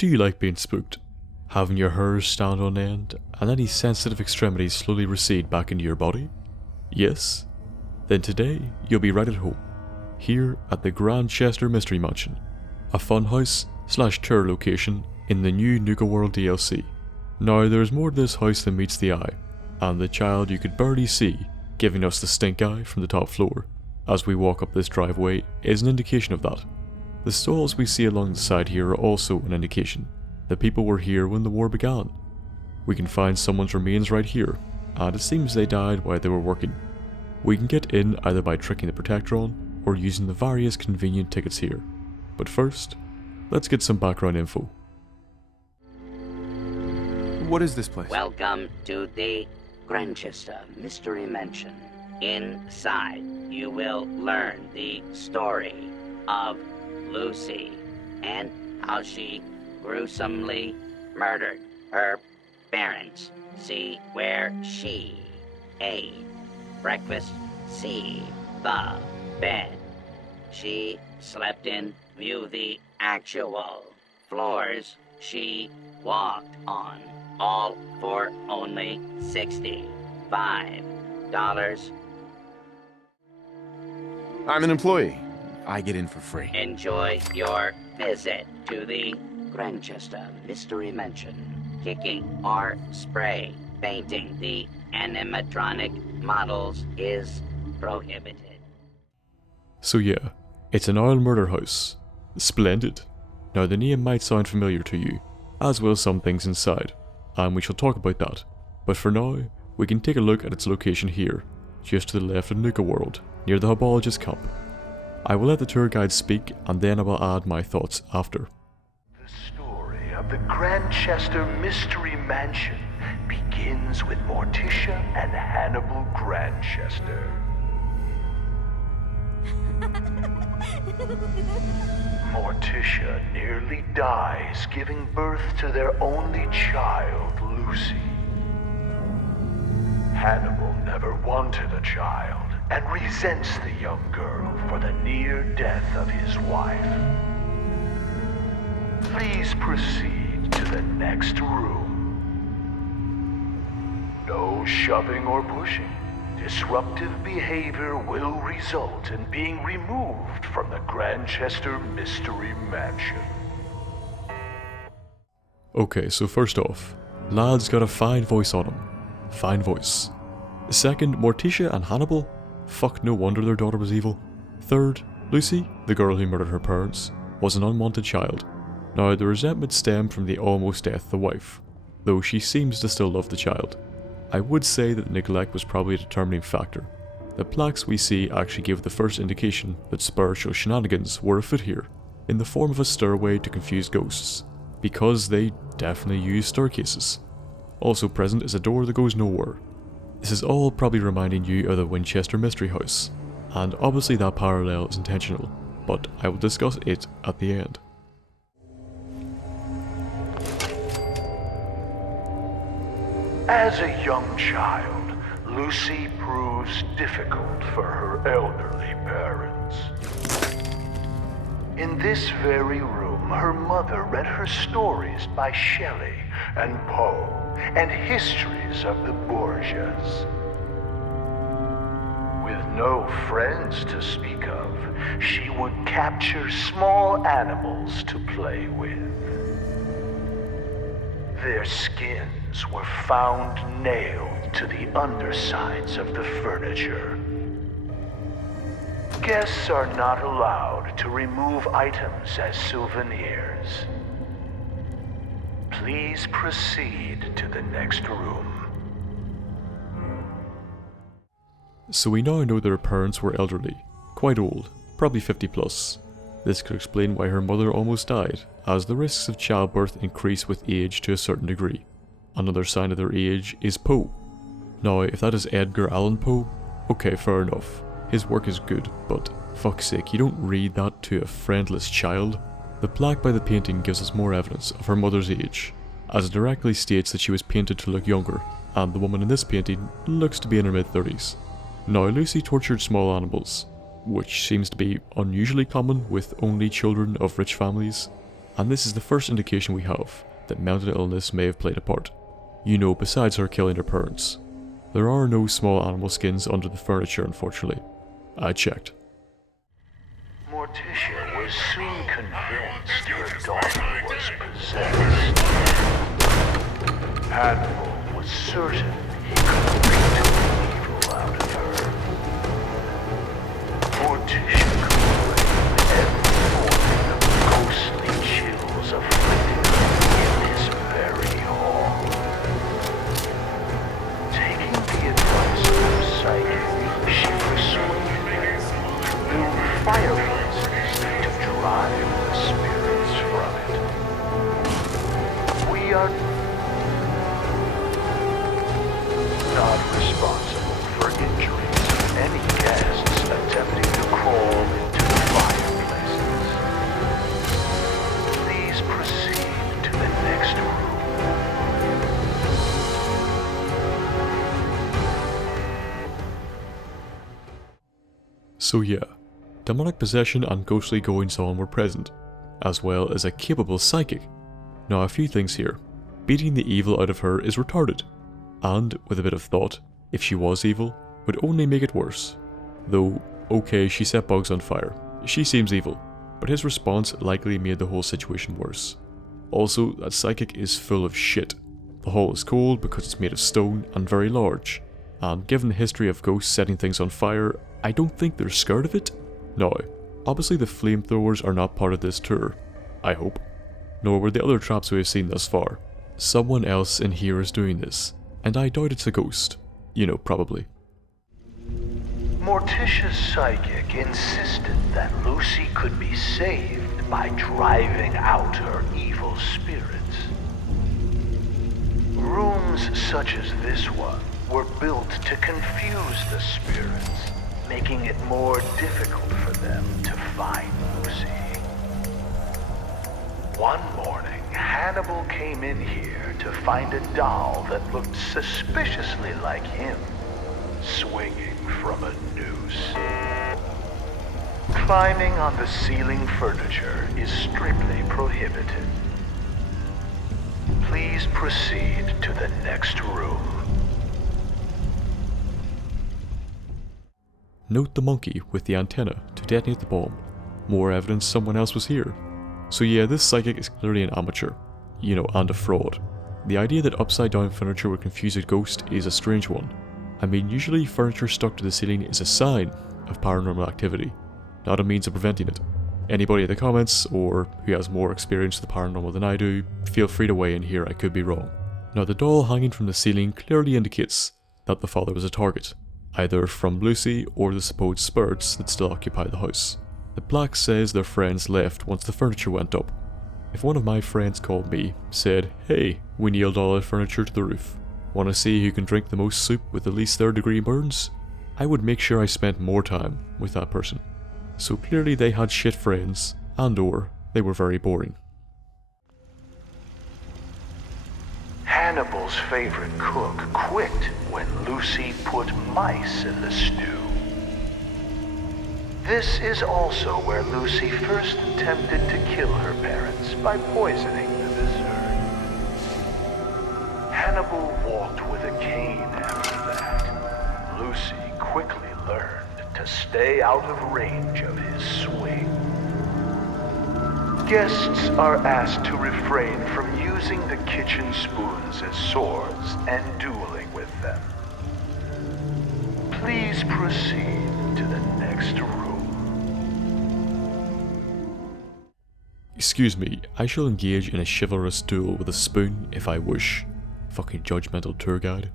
Do you like being spooked? Having your hairs stand on end and any sensitive extremities slowly recede back into your body? Yes? Then today you'll be right at home, here at the Grandchester Mystery Mansion, a funhouse / tour location in the new Nuka World DLC. Now there's more to this house than meets the eye, and the child you could barely see giving us the stink eye from the top floor as we walk up this driveway is an indication of that. The stalls we see along the side here are also an indication that people were here when the war began. We can find someone's remains right here, and it seems they died while they were working. We can get in either by tricking the protector on or using the various convenient tickets here. But first, let's get some background info. What is this place? Welcome to the Grandchester Mystery Mansion. Inside, you will learn the story of Lucy and how she gruesomely murdered her parents. See where she ate breakfast. See the bed she slept in. View the actual floors she walked on. All for only $65. I'm an employee. I get in for free. Enjoy your visit to the Grandchester Mystery Mansion. Kicking or spray painting the animatronic models is prohibited. So yeah, it's an oil murder house. Splendid. Now the name might sound familiar to you, as will some things inside, and we shall talk about that. But for now, we can take a look at its location here, just to the left of Nuka World, near the Herbologist camp. I will let the tour guide speak, and then I will add my thoughts after. The story of the Grandchester Mystery Mansion begins with Morticia and Hannibal Grandchester. Morticia nearly dies giving birth to their only child, Lucy. Hannibal never wanted a child and resents the young girl for the near death of his wife. Please proceed to the next room. No shoving or pushing. Disruptive behavior will result in being removed from the Grandchester Mystery Mansion. Okay, so first off, lad's got a fine voice on him. Fine voice. Second, Morticia and Hannibal? Fuck, no wonder their daughter was evil. Third, Lucy, the girl who murdered her parents, was an unwanted child. Now, the resentment stemmed from the almost death of the wife, though she seems to still love the child. I would say that the neglect was probably a determining factor. The plaques we see actually give the first indication that spiritual shenanigans were afoot here, in the form of a stairway to confuse ghosts, because they definitely use staircases. Also present is a door that goes nowhere. This is all probably reminding you of the Winchester Mystery House, and obviously that parallel is intentional, but I will discuss it at the end. As a young child, Lucy proves difficult for her elderly parents. In this very room, her mother read her stories by Shelley and Poe and histories of the Borgias. With no friends to speak of, she would capture small animals to play with. Their skins were found nailed to the undersides of the furniture. Guests are not allowed to remove items as souvenirs. Please proceed to the next room. So we now know that her parents were elderly, quite old, probably 50 plus. This could explain why her mother almost died, as the risks of childbirth increase with age to a certain degree. Another sign of their age is Poe. Now, if that is Edgar Allan Poe, okay, fair enough. His work is good, but fuck's sake, you don't read that to a friendless child. The plaque by the painting gives us more evidence of her mother's age, as it directly states that she was painted to look younger, and the woman in this painting looks to be in her mid-30s. Now, Lucy tortured small animals, which seems to be unusually common with only children of rich families. and this is the first indication we have that mental illness may have played a part. You know, besides her killing her parents. There are no small animal skins under the furniture, unfortunately. I checked. Morticia was soon convinced her daughter was possessed. Hannibal was certain he could wring evil out of her. Morticia could every morning of ghostly chills afflicted her in this very hall. Taking the advice of her psychic, she persuaded her to build fireplaces to drive the spirits from it. We are not responsible for injuries of any guests attempting to crawl into the fireplaces. Please proceed to the next room. So yeah, demonic possession and ghostly goings-on were present, as well as a capable psychic. Now a few things here. Beating the evil out of her is retarded, and with a bit of thought, if she was evil, would only make it worse. Though, okay, she set bugs on fire. She seems evil, but his response likely made the whole situation worse. Also, that psychic is full of shit. The hall is cold because it's made of stone and very large, and given the history of ghosts setting things on fire, I don't think they're scared of it. Now, obviously the flamethrowers are not part of this tour, I hope, nor were the other traps we have seen thus far. Someone else in here is doing this, and I doubt it's a ghost. You know, probably. Morticia's psychic insisted that Lucy could be saved by driving out her evil spirits. Rooms such as this one were built to confuse the spirits, making it more difficult for them to find Lucy. One morning, Hannibal came in here to find a doll that looked suspiciously like him, swinging from a noose. Climbing on the ceiling furniture is strictly prohibited. Please proceed to the next room. Note the monkey with the antenna to detonate the bomb. More evidence someone else was here. So yeah, this psychic is clearly an amateur, you know, and a fraud. The idea that upside down furniture would confuse a ghost is a strange one. I mean, usually furniture stuck to the ceiling is a sign of paranormal activity, not a means of preventing it. Anybody in the comments, or who has more experience with the paranormal than I do, feel free to weigh in here, I could be wrong. Now the doll hanging from the ceiling clearly indicates that the father was a target, either from Lucy or the supposed spirits that still occupy the house. The plaque says their friends left once the furniture went up. If one of my friends called me, said, "Hey, we nailed all the furniture to the roof. Wanna see who can drink the most soup with the least third-degree burns?" I would make sure I spent more time with that person. So clearly they had shit friends, and/or they were very boring. Hannibal's favorite cook quit when Lucy put mice in the stew. This is also where Lucy first attempted to kill her parents by poisoning the dessert. Hannibal walked with a cane after that. Lucy quickly learned to stay out of range of his swing. Guests are asked to refrain from using the kitchen spoons as swords and dueling with them. Please proceed to the next room. Excuse me, I shall engage in a chivalrous duel with a spoon if I wish. Fucking judgmental tour guide.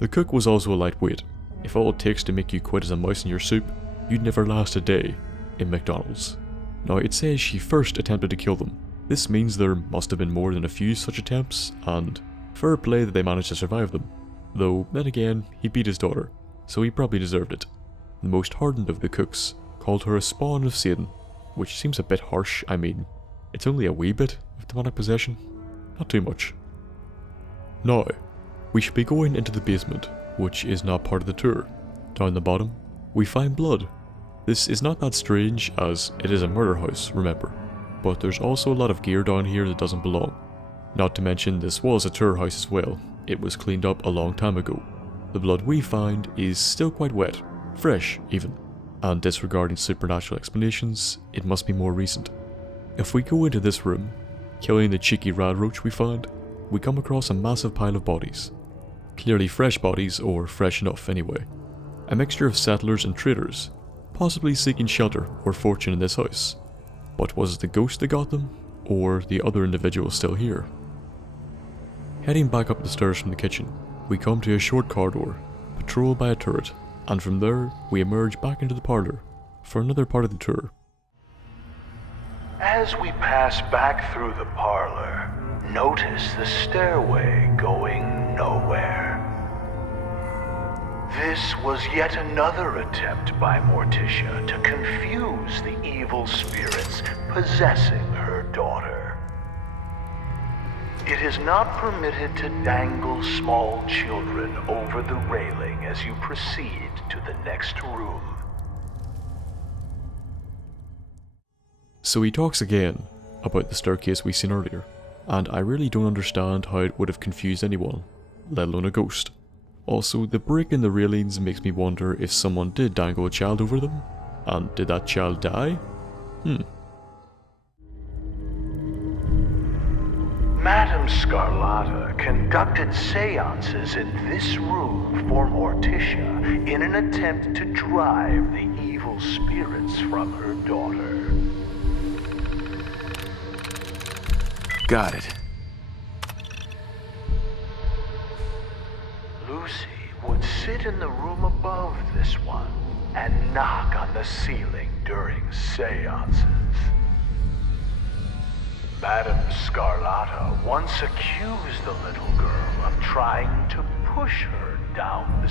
The cook was also a lightweight. If all it takes to make you quit as a mouse in your soup, you'd never last a day in McDonald's. Now it says she first attempted to kill them. This means there must have been more than a few such attempts, and fair play that they managed to survive them. Though, then again, he beat his daughter, so he probably deserved it. The most hardened of the cooks called her a spawn of Satan, which seems a bit harsh. I mean, it's only a wee bit of demonic possession, not too much. Now, we should be going into the basement, which is not part of the tour. Down the bottom, we find blood. This is not that strange, as it is a murder house, remember. but there's also a lot of gear down here that doesn't belong. Not to mention this was a tour house as well. It was cleaned up a long time ago. The blood we find is still quite wet, fresh even, and disregarding supernatural explanations, it must be more recent. If we go into this room, killing the cheeky rad roach we find, we come across a massive pile of bodies. Clearly fresh bodies, or fresh enough anyway. A mixture of settlers and traders, possibly seeking shelter or fortune in this house. But was it the ghost that got them, or the other individuals still here? Heading back up the stairs from the kitchen, we come to a short corridor, patrolled by a turret, and from there we emerge back into the parlour for another part of the tour. As we pass back through the parlor, notice the stairway going nowhere. This was yet another attempt by Morticia to confuse the evil spirits possessing her daughter. It is not permitted to dangle small children over the railing as you proceed to the next room. So he talks again about the staircase we seen earlier, and I really don't understand how it would have confused anyone, let alone a ghost. Also, the break in the railings makes me wonder if someone did dangle a child over them, and did that child die? Madame Scarlata conducted seances in this room for Morticia in an attempt to drive the evil spirits from her daughter. Got it. Lucy would sit in the room above this one and knock on the ceiling during seances. Madame Scarlata once accused the little girl of trying to push her down the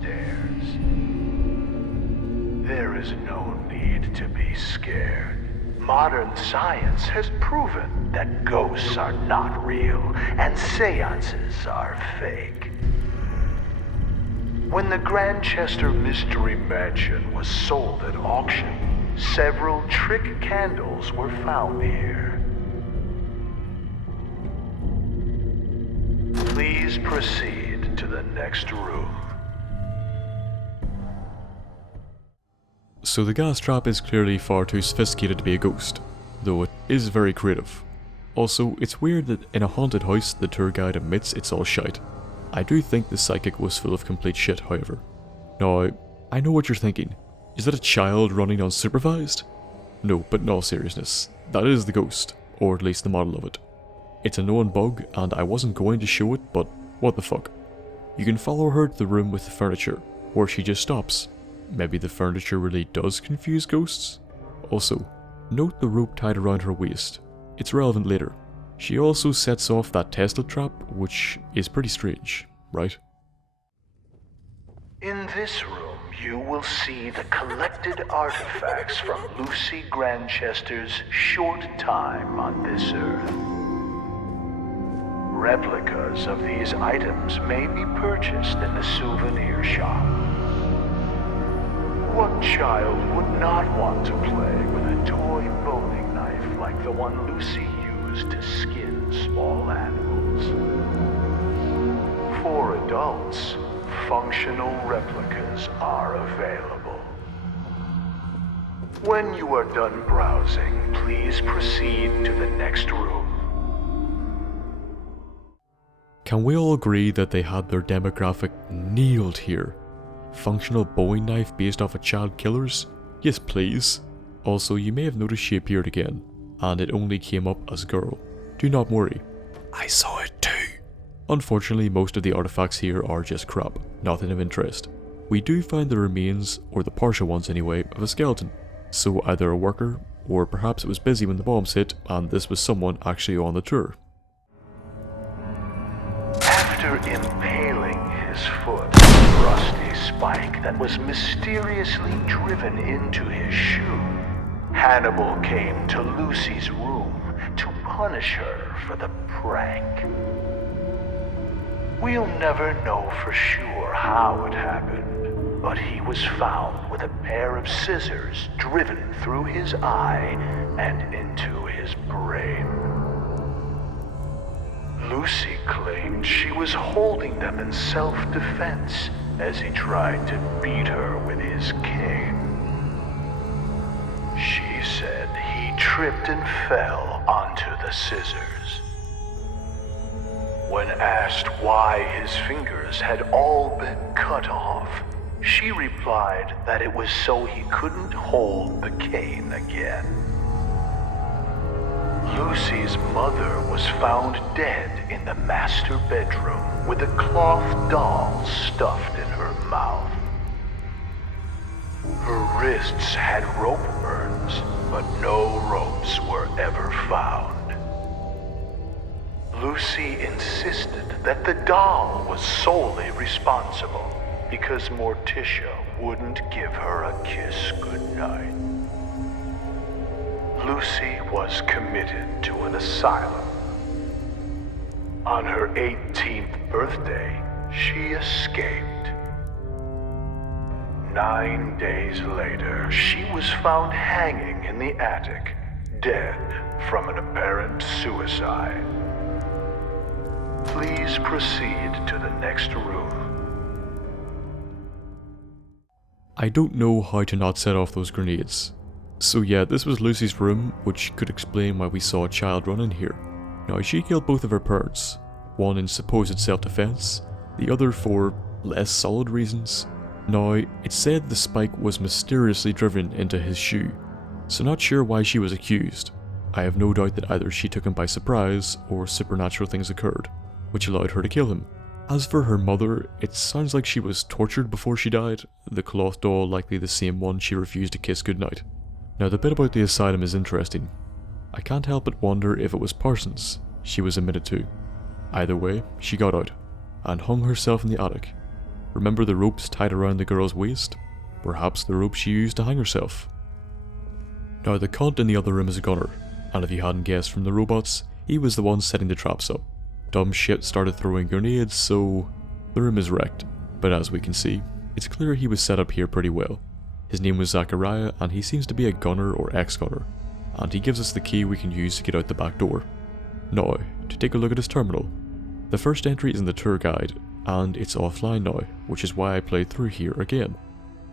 stairs. There is no need to be scared. Modern science has proven that ghosts are not real and seances are fake. When the Grandchester Mystery Mansion was sold at auction, several trick candles were found here. Please proceed to the next room. So the gas trap is clearly far too sophisticated to be a ghost, though it is very creative. Also, it's weird that in a haunted house the tour guide admits it's all shite. I do think the psychic was full of complete shit, however. Now, I know what you're thinking. Is that a child running unsupervised? No, but in all seriousness, that is the ghost, or at least the model of it. It's a known bug, and I wasn't going to show it, but what the fuck. You can follow her to the room with the furniture, where she just stops. Maybe the furniture really does confuse ghosts? Also, note the rope tied around her waist. It's relevant later. She also sets off that Tesla trap, which is pretty strange, right? In this room, you will see the collected artifacts from Lucy Grandchester's short time on this earth. Replicas of these items may be purchased in the souvenir shop. What child would not want to play with a toy boning knife like the one Lucy used to skin small animals? For adults, functional replicas are available. When you are done browsing, please proceed to the next room. Can we all agree that they had their demographic nailed here? Functional Bowie knife based off of child killers? Yes please. Also, you may have noticed she appeared again, and it only came up as girl. Do not worry. I saw it too. Unfortunately, most of the artifacts here are just crap, nothing of interest. We do find the remains, or the partial ones anyway, of a skeleton. So either a worker, or perhaps it was busy when the bombs hit, and this was someone actually on the tour. After impaling his foot with a rusty spike that was mysteriously driven into his shoe, Hannibal came to Lucy's room to punish her for the prank. We'll never know for sure how it happened, but he was found with a pair of scissors driven through his eye and into his brain. Lucy claimed she was holding them in self-defense as he tried to beat her with his cane. She said he tripped and fell onto the scissors. When asked why his fingers had all been cut off, she replied that it was so he couldn't hold the cane again. Lucy's mother was found dead in the master bedroom with a cloth doll stuffed in her mouth. Her wrists had rope burns, but no ropes were ever found. Lucy insisted that the doll was solely responsible because Morticia wouldn't give her a kiss goodnight. Lucy was committed to an asylum. On her 18th birthday, she escaped. 9 days later, she was found hanging in the attic, dead from an apparent suicide. Please proceed to the next room. I don't know how to not set off those grenades. So yeah, this was Lucy's room, which could explain why we saw a child run in here. Now, she killed both of her parents, one in supposed self-defense, the other for less solid reasons. Now, it's said the spike was mysteriously driven into his shoe, so not sure why she was accused. I have no doubt that either she took him by surprise or supernatural things occurred, which allowed her to kill him. As for her mother, it sounds like she was tortured before she died, the cloth doll likely the same one she refused to kiss goodnight. Now, the bit about the asylum is interesting. I can't help but wonder if it was Parsons she was admitted to. Either way, she got out, and hung herself in the attic. Remember the ropes tied around the girl's waist? Perhaps the rope she used to hang herself. Now, the cunt in the other room is a gunner, and if you hadn't guessed from the robots, he was the one setting the traps up. Dumb shit started throwing grenades, so the room is wrecked. But as we can see, it's clear he was set up here pretty well. His name was Atharia, and he seems to be a gunner or ex-gunner, and he gives us the key we can use to get out the back door. Now, to take a look at his terminal. The first entry is in the tour guide, and it's offline now, which is why I played through here again.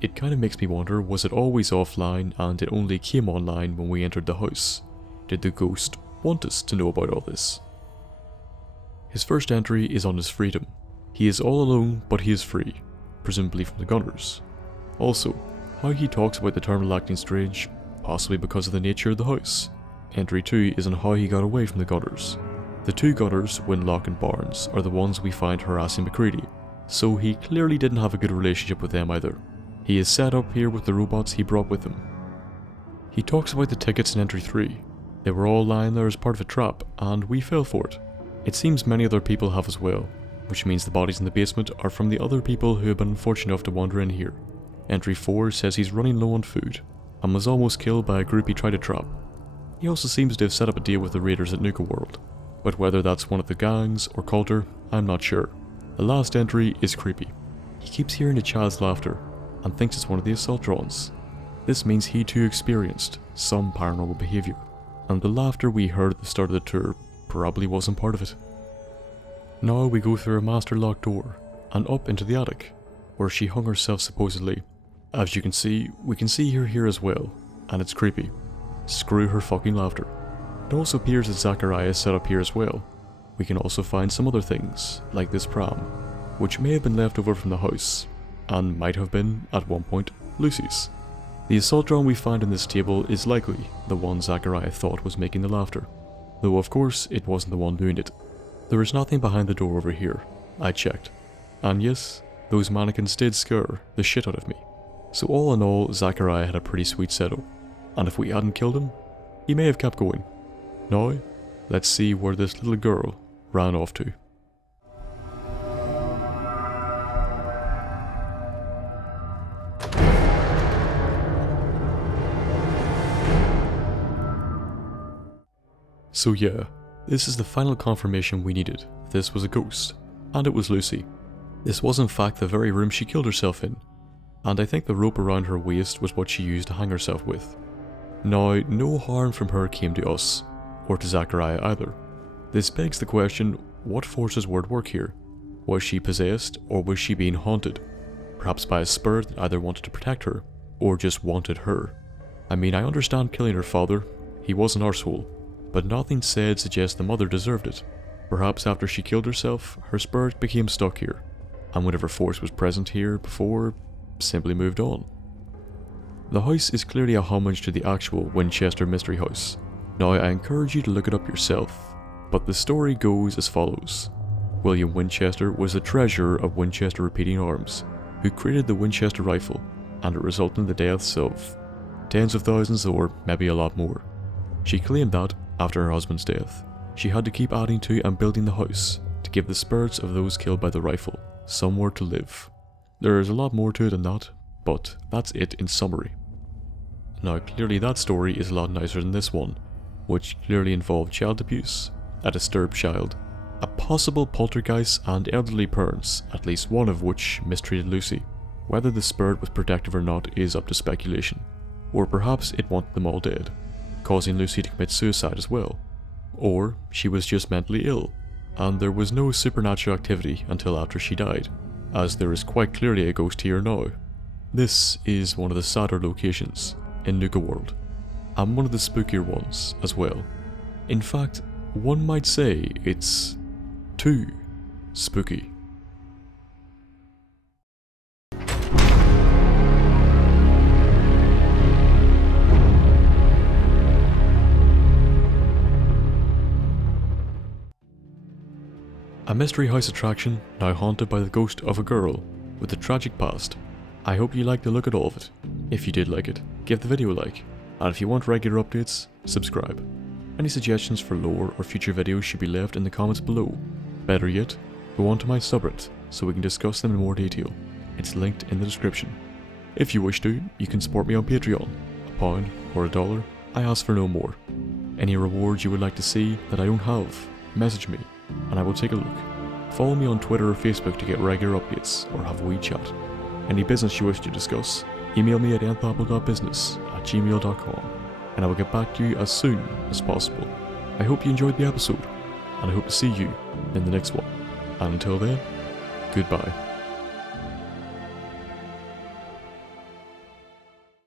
It kinda makes me wonder, was it always offline and it only came online when we entered the house? Did the ghost want us to know about all this? His first entry is on his freedom. He is all alone, but he is free, presumably from the gunners. Also, how he talks about the terminal acting strange, possibly because of the nature of the house. Entry 2 is on how he got away from the gunners. The two gunners, Winlock and Barnes, are the ones we find harassing McCready, so he clearly didn't have a good relationship with them either. He is set up here with the robots he brought with him. He talks about the tickets in entry 3. They were all lying there as part of a trap, and we fell for it. It seems many other people have as well, which means the bodies in the basement are from the other people who have been fortunate enough to wander in here. Entry 4 says he's running low on food, and was almost killed by a group he tried to trap. He also seems to have set up a deal with the raiders at Nuka World, but whether that's one of the gangs or Coulter, I'm not sure. The last entry is creepy. He keeps hearing a child's laughter, and thinks it's one of the assault drones. This means he too experienced some paranormal behaviour, and the laughter we heard at the start of the tour probably wasn't part of it. Now we go through a master locked door, and up into the attic, where she hung herself supposedly. As you can see, we can see her here as well, and it's creepy. Screw her fucking laughter. It also appears that Zachariah is set up here as well. We can also find some other things, like this pram, which may have been left over from the house, and might have been, at one point, Lucy's. The assault drone we find in this table is likely the one Zachariah thought was making the laughter, though of course it wasn't the one doing it. There is nothing behind the door over here. I checked. And yes, those mannequins did scare the shit out of me. So all in all, Zachariah had a pretty sweet setup, and if we hadn't killed him, he may have kept going. Now, let's see where this little girl ran off to. So yeah, this is the final confirmation we needed. This was a ghost, and it was Lucy. This was in fact the very room she killed herself in. and I think the rope around her waist was what she used to hang herself with. Now, no harm from her came to us, or to Zachariah either. This begs the question, what forces were at work here? Was she possessed, or was she being haunted? Perhaps by a spirit that either wanted to protect her, or just wanted her. I mean, I understand killing her father, he was an arsehole, but nothing said suggests the mother deserved it. Perhaps after she killed herself, her spirit became stuck here, and whatever force was present here before simply moved on. The house is clearly a homage to the actual Winchester Mystery House. Now, I encourage you to look it up yourself, but the story goes as follows. William Winchester was the treasurer of Winchester Repeating Arms, who created the Winchester rifle, and it resulted in the deaths of tens of thousands or maybe a lot more. She claimed that, after her husband's death, she had to keep adding to and building the house to give the spirits of those killed by the rifle somewhere to live. There is a lot more to it than that, but that's it in summary. Now, clearly that story is a lot nicer than this one, which clearly involved child abuse, a disturbed child, a possible poltergeist, and elderly parents, at least one of which mistreated Lucy. Whether the spirit was protective or not is up to speculation, or perhaps it wanted them all dead, causing Lucy to commit suicide as well. Or she was just mentally ill, and there was no supernatural activity until after she died, as there is quite clearly a ghost here now. This is one of the sadder locations in Nuka World, and one of the spookier ones as well. In fact, one might say it's too spooky. A mystery house attraction now haunted by the ghost of a girl with a tragic past. I hope you liked the look at all of it. If you did like it, give the video a like, and if you want regular updates, subscribe. Any suggestions for lore or future videos should be left in the comments below. Better yet, go on to my subreddit so we can discuss them in more detail. It's linked in the description. If you wish to, you can support me on Patreon, £1 or $1, I ask for no more. Any rewards you would like to see that I don't have, message me, and I will take a look. Follow me on Twitter or Facebook to get regular updates or have a wee chat. Any business you wish to discuss, email me at thenthapple.business@gmail.com, and I will get back to you as soon as possible. I hope you enjoyed the episode, and I hope to see you in the next one. And until then, goodbye.